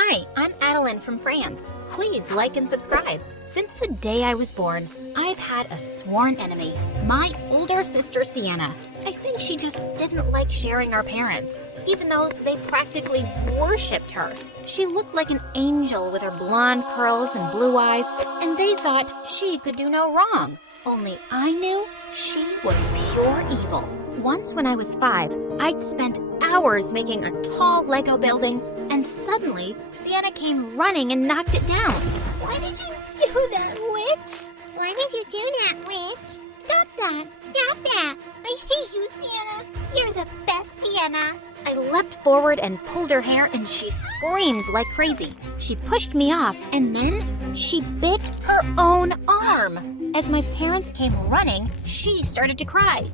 Hi, I'm Adeline from France. Please like and subscribe. Since the day I was born, I've had a sworn enemy, my older sister Sienna. I think she just didn't like sharing our parents, even though they practically worshipped her. She looked like an angel with her blonde curls and blue eyes, and they thought she could do no wrong. Only I knew she was pure evil. Once when I was 5, I'd spent hours making a tall Lego building, and suddenly, Sienna came running and knocked it down. Why did you do that, witch? Why did you do that, witch? Stop that! Stop that! I hate you, Sienna! You're the best, Sienna! I leapt forward and pulled her hair, and she screamed like crazy. She pushed me off, and then she bit her own arm. As my parents came running, she started to cry.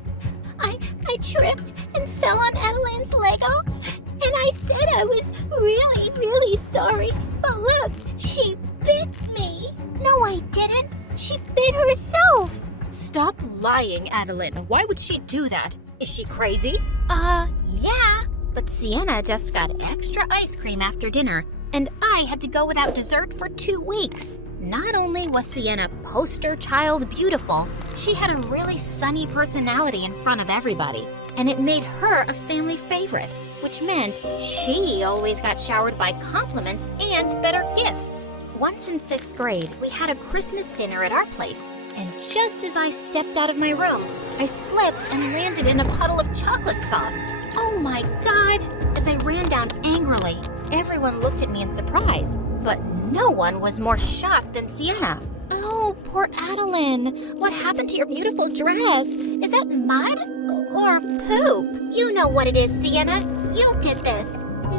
I tripped and fell on Adeline's Lego, and I said I was really, really sorry. But look, she bit me. No, I didn't. She bit herself. Stop lying, Adeline. Why would she do that? Is she crazy? Yeah. But Sienna just got extra ice cream after dinner, and I had to go without dessert for 2 weeks. Not only was Sienna poster child beautiful, she had a really sunny personality in front of everybody, and it made her a family favorite, which meant she always got showered by compliments and better gifts. Once in 6th grade, we had a Christmas dinner at our place, and just as I stepped out of my room, I slipped and landed in a puddle of chocolate sauce. Oh my God! As I ran down angrily, everyone looked at me in surprise, but no one was more shocked than Sienna. Oh, poor Adeline. What happened to your beautiful dress? Is that mud or poop? You know what it is, Sienna. You did this.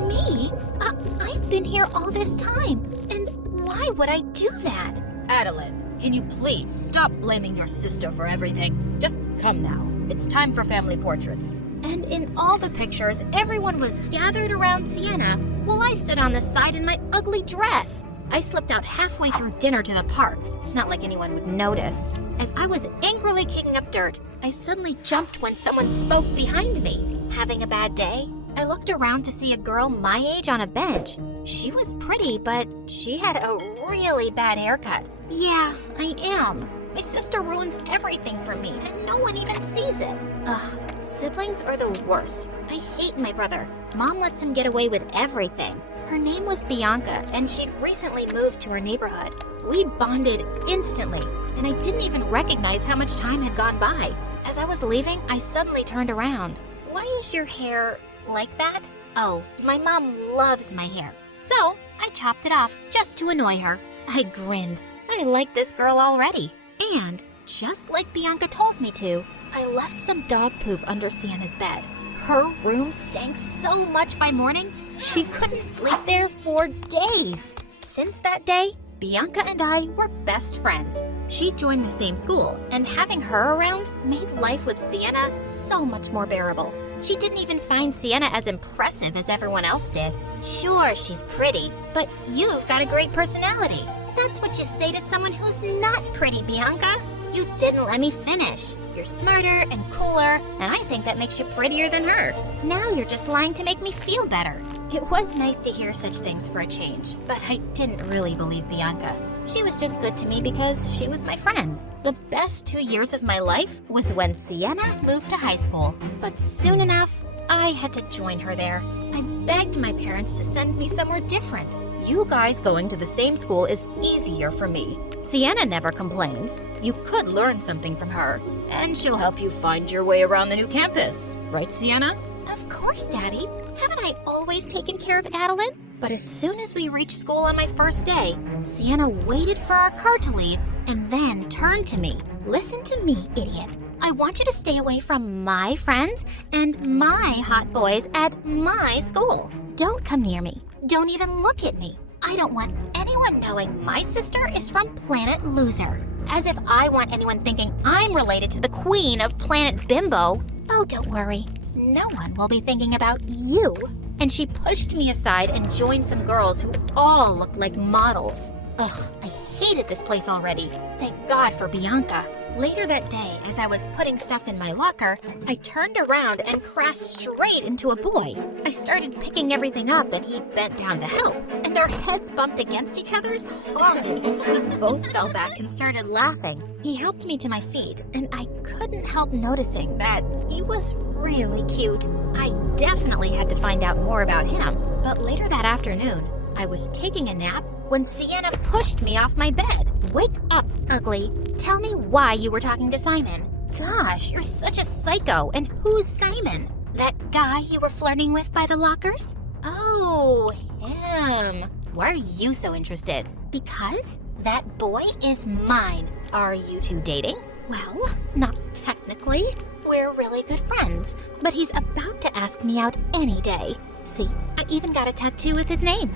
Me? I've been here all this time, and why would I do that? Adeline, can you please stop blaming your sister for everything? Just come now. It's time for family portraits. And in all the pictures, everyone was gathered around Sienna while I stood on the side in my ugly dress. I slipped out halfway through dinner to the park. It's not like anyone would notice. As I was angrily kicking up dirt, I suddenly jumped when someone spoke behind me. Having a bad day? I looked around to see a girl my age on a bench. She was pretty, but she had a really bad haircut. Yeah, I am. My sister ruins everything for me, and no one even sees it. Ugh, siblings are the worst. I hate my brother. Mom lets him get away with everything. Her name was Bianca, and she'd recently moved to our neighborhood. We bonded instantly, and I didn't even recognize how much time had gone by. As I was leaving, I suddenly turned around. Why is your hair like that? Oh, my mom loves my hair. So, I chopped it off just to annoy her. I grinned. I like this girl already. And, just like Bianca told me to, I left some dog poop under Sienna's bed. Her room stank so much by morning, she couldn't sleep there for days. Since that day, Bianca and I were best friends. She joined the same school, and having her around made life with Sienna so much more bearable. She didn't even find Sienna as impressive as everyone else did. Sure, she's pretty, but you've got a great personality. That's what you say to someone who's not pretty, Bianca. You didn't let me finish. You're smarter and cooler, and I think that makes you prettier than her. Now you're just lying to make me feel better. It was nice to hear such things for a change, but I didn't really believe Bianca. She was just good to me because she was my friend. The best 2 years of my life was when Sienna moved to high school, but soon enough, I had to join her there. I begged my parents to send me somewhere different. You guys going to the same school is easier for me. Sienna never complains. You could learn something from her, and she'll help you find your way around the new campus. Right, Sienna? Of course, Daddy. Haven't I always taken care of Adeline? But as soon as we reached school on my first day, Sienna waited for our car to leave and then turned to me. Listen to me, idiot. I want you to stay away from my friends and my hot boys at my school. Don't come near me. Don't even look at me. I don't want anyone knowing my sister is from Planet Loser. As if I want anyone thinking I'm related to the queen of Planet Bimbo. Oh, don't worry. No one will be thinking about you. And she pushed me aside and joined some girls who all looked like models. Ugh, I hated this place already. Thank God for Bianca. Later that day, as I was putting stuff in my locker, I turned around and crashed straight into a boy. I started picking everything up and he bent down to help, and our heads bumped against each other's hard. We both fell back and started laughing. He helped me to my feet, and I couldn't help noticing that he was really cute. I definitely had to find out more about him, but later that afternoon, I was taking a nap when Sienna pushed me off my bed. Wake up, ugly. Tell me why you were talking to Simon. Gosh, you're such a psycho. And who's Simon? That guy you were flirting with by the lockers? Oh, him. Why are you so interested? Because that boy is mine. Are you two dating? Well, not technically. We're really good friends. But he's about to ask me out any day. See, I even got a tattoo with his name.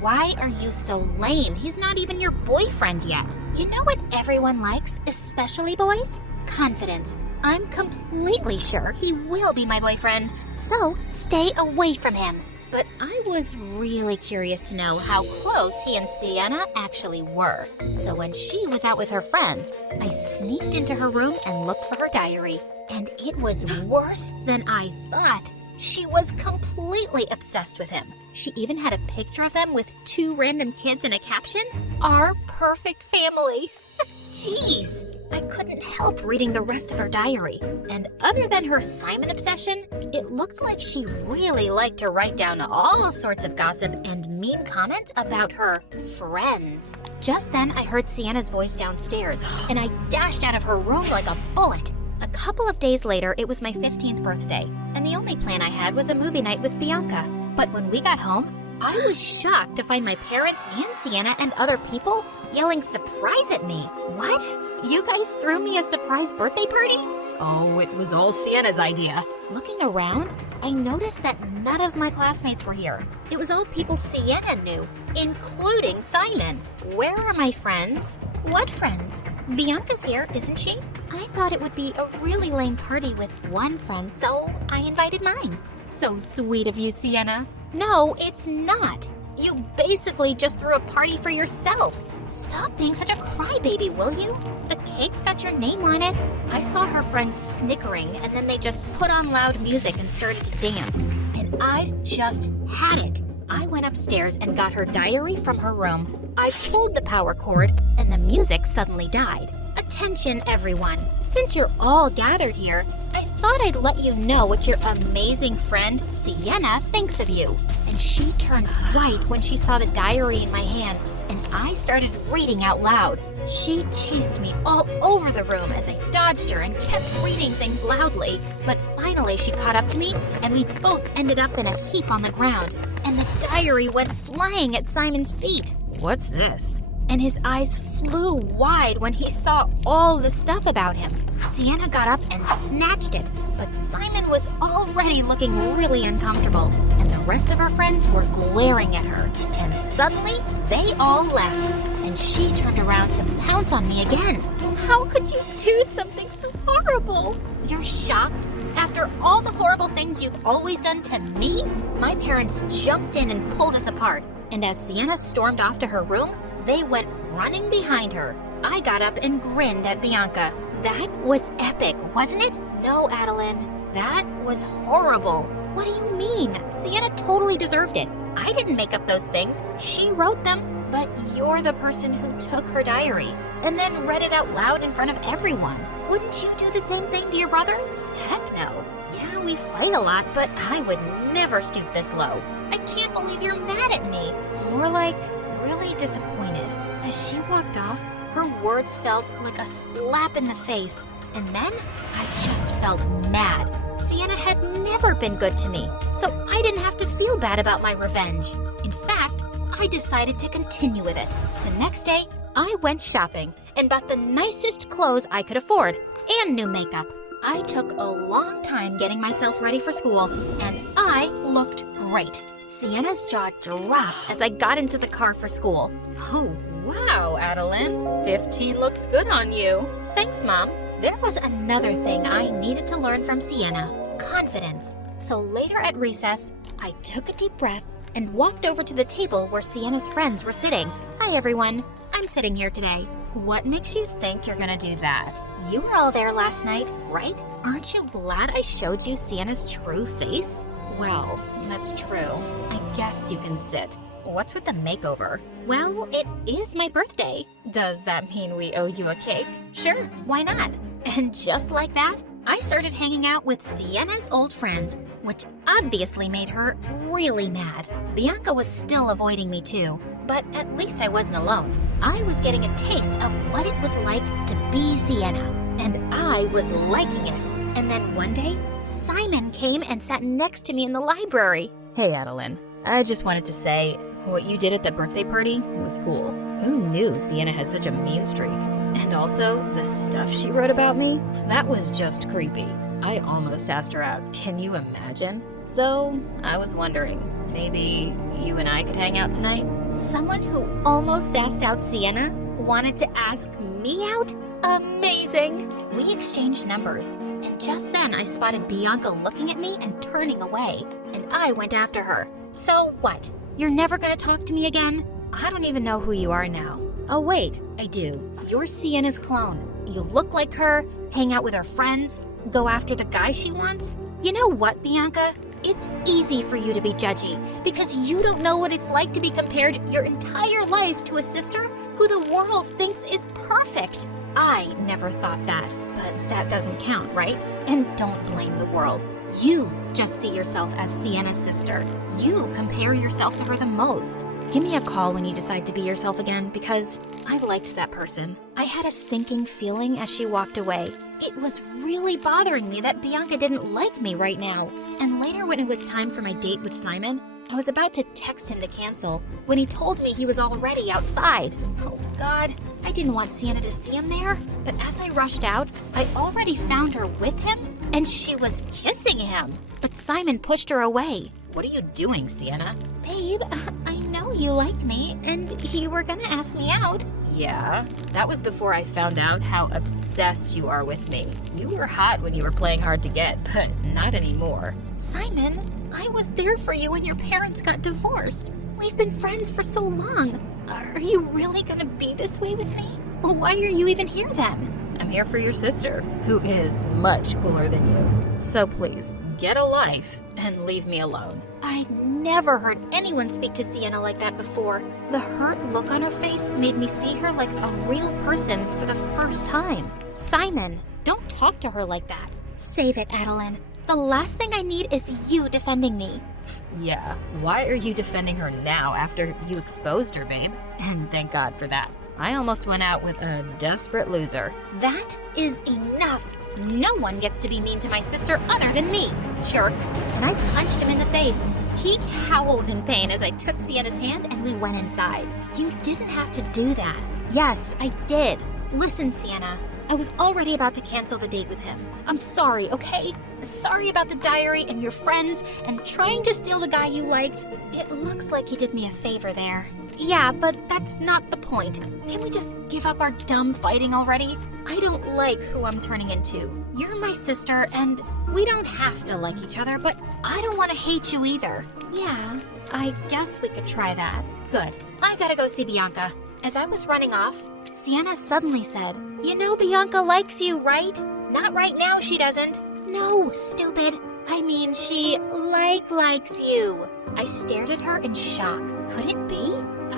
Why are you so lame? He's not even your boyfriend yet. You know what everyone likes, especially boys? Confidence. I'm completely sure he will be my boyfriend, so stay away from him. But I was really curious to know how close he and Sienna actually were. So when she was out with her friends, I sneaked into her room and looked for her diary. And it was worse than I thought. She was completely obsessed with him. She even had a picture of them with 2 random kids and a caption, "Our perfect family." Jeez, I couldn't help reading the rest of her diary. And other than her Simon obsession, it looked like she really liked to write down all sorts of gossip and mean comments about her friends. Just then, I heard Sienna's voice downstairs, and I dashed out of her room like a bullet. A couple of days later, it was my 15th birthday, and the only plan I had was a movie night with Bianca. But when we got home, I was shocked to find my parents and Sienna and other people yelling surprise at me. What? You guys threw me a surprise birthday party? Oh, it was all Sienna's idea. Looking around, I noticed that none of my classmates were here. It was all people Sienna knew, including Simon. Where are my friends? What friends? Bianca's here, isn't she? I thought it would be a really lame party with one friend, so I invited mine. So sweet of you, Sienna. No, it's not. You basically just threw a party for yourself. Stop being such a crybaby, will you? The cake's got your name on it. I saw her friends snickering, and then they just put on loud music and started to dance. And I just had it. I went upstairs and got her diary from her room. I pulled the power cord, and the music suddenly died. Attention, everyone. Since you're all gathered here, I thought I'd let you know what your amazing friend, Sienna, thinks of you. And she turned white when she saw the diary in my hand, and I started reading out loud. She chased me all over the room as I dodged her and kept reading things loudly. But finally she caught up to me, and we both ended up in a heap on the ground. And the diary went flying at Simon's feet. What's this? And his eyes flew wide when he saw all the stuff about him. Sienna got up and snatched it, but Simon was already looking really uncomfortable, and the rest of her friends were glaring at her. And suddenly, they all left, and she turned around to pounce on me again. How could you do something so horrible? You're shocked? After all the horrible things you've always done to me? My parents jumped in and pulled us apart, and as Sienna stormed off to her room, they went running behind her. I got up and grinned at Bianca. That was epic, wasn't it? No, Adeline. That was horrible. What do you mean? Sienna totally deserved it. I didn't make up those things. She wrote them. But you're the person who took her diary and then read it out loud in front of everyone. Wouldn't you do the same thing to your brother? Heck no. Yeah, we fight a lot, but I would never stoop this low. I can't believe you're mad at me. More like really disappointed. As she walked off, her words felt like a slap in the face. And then I just felt mad. Sienna had never been good to me, so I didn't have to feel bad about my revenge. In fact, I decided to continue with it. The next day, I went shopping and bought the nicest clothes I could afford and new makeup. I took a long time getting myself ready for school, and I looked great. Sienna's jaw dropped as I got into the car for school. Oh, wow, Adeline. 15 looks good on you. Thanks, Mom. There was another thing I needed to learn from Sienna: confidence. So later at recess, I took a deep breath and walked over to the table where Sienna's friends were sitting. Hi, everyone. I'm I'm sitting here today. What makes you think you're gonna do that? You were all there last night, right? Aren't you glad I showed you Sienna's true face? Well, that's true. I guess you can sit. What's with the makeover? Well, it is my birthday. Does that mean we owe you a cake? Sure, why not? And just like that, I started hanging out with Sienna's old friends, which obviously made her really mad. Bianca was still avoiding me too, but at least I wasn't alone. I was getting a taste of what it was like to be Sienna, and I was liking it. And then one day, Simon came and sat next to me in the library. Hey, Adeline. I just wanted to say, what you did at that birthday party was cool. Who knew Sienna had such a mean streak? And also, the stuff she wrote about me? That was just creepy. I almost asked her out. Can you imagine? So, I was wondering, maybe you and I could hang out tonight? Someone who almost asked out Sienna wanted to ask me out? Amazing! We exchanged numbers, and just then I spotted Bianca looking at me and turning away, and I went after her. So what? You're never gonna talk to me again? I don't even know who you are now. Oh wait, I do. You're Sienna's clone. You look like her, hang out with her friends, go after the guy she wants. You know what, Bianca? It's easy for you to be judgy because you don't know what it's like to be compared your entire life to a sister who the world thinks is perfect. I never thought that, but that doesn't count, right? And don't blame the world. You just see yourself as Sienna's sister. You compare yourself to her the most. Give me a call when you decide to be yourself again because I liked that person. I had a sinking feeling as she walked away. It was really bothering me that Bianca didn't like me right now. And later when it was time for my date with Simon, I was about to text him to cancel when he told me he was already outside. Oh God, I didn't want Sienna to see him there, but as I rushed out, I already found her with him and she was kissing him. But Simon pushed her away. What are you doing, Sienna? Babe, I know you like me and you were gonna ask me out. Yeah, that was before I found out how obsessed you are with me. You were hot when you were playing hard to get, but not anymore. Simon, I was there for you when your parents got divorced. We've been friends for so long. Are you really gonna be this way with me? Why are you even here then? I'm here for your sister, who is much cooler than you. So please, get a life and leave me alone. I'd never heard anyone speak to Sienna like that before. The hurt look on her face made me see her like a real person for the first time. Simon, don't talk to her like that. Save it, Adeline. The last thing I need is you defending me. Yeah, why are you defending her now after you exposed her, babe? And thank God for that. I almost went out with a desperate loser. That is enough. No one gets to be mean to my sister other than me, jerk. And I punched him in the face. He howled in pain as I took Sienna's hand and we went inside. You didn't have to do that. Yes, I did. Listen, Sienna, I was already about to cancel the date with him. I'm sorry, okay? Sorry about the diary and your friends and trying to steal the guy you liked. It looks like you did me a favor there. Yeah, but that's not the point. Can we just give up our dumb fighting already? I don't like who I'm turning into. You're my sister and we don't have to like each other, but I don't want to hate you either. Yeah, I guess we could try that. Good. I gotta go see Bianca. As I was running off, Sienna suddenly said, "You know Bianca likes you, right?" "Not right now, she doesn't." "No, stupid. I mean, she likes you." I stared at her in shock. Could it be?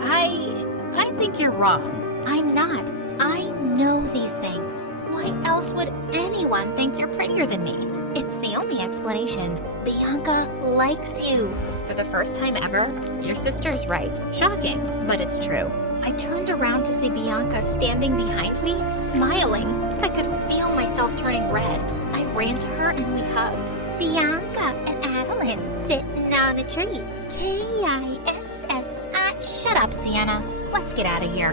I think you're wrong. I'm not. I know these things. Why else would anyone think you're prettier than me? It's the only explanation. Bianca likes you. For the first time ever, your sister's right. Shocking, but it's true. I turned around to see Bianca standing behind me, smiling. I could feel myself turning red. I ran to her and we hugged. Bianca and Adeline sitting on a tree. Kissi. Shut up, Sienna. Let's get out of here.